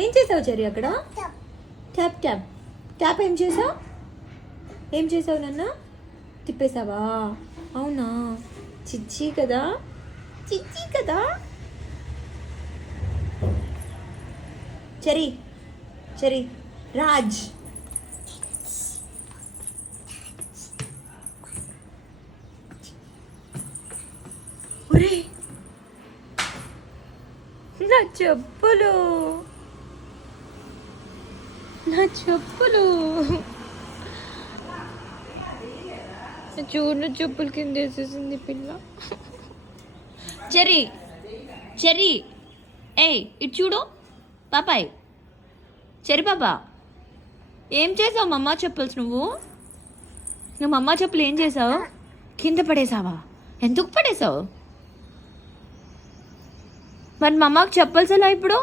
ఏం చేసావు చెరి అక్కడ? ట్యాప్ ట్యాప్ ట్యాప్ ఏం చేసావు నాన్న? తిప్పేసావా? అవునా, చిచ్చి కదా, చిచ్చి కదా. చెరి చెరి రాజ్ ఒరే నా చెప్పులు, నా చెప్పులు చూడు, చెప్పులు కింద వేసేసింది పిల్ల. చెర్రీ చెర్రీ ఏయ్ ఇటు చూడు పాపాయ్. చెర్రీ పాపా, ఏం చేసావు మమ్మ చెప్పుల్స్? నువ్వు మమ్మ చెప్పులు ఏం చేసావు? కింద పడేసావా? ఎందుకు పడేసావు? మరి మమ్మకి చెప్పల్స్ ఎలా ఇప్పుడు?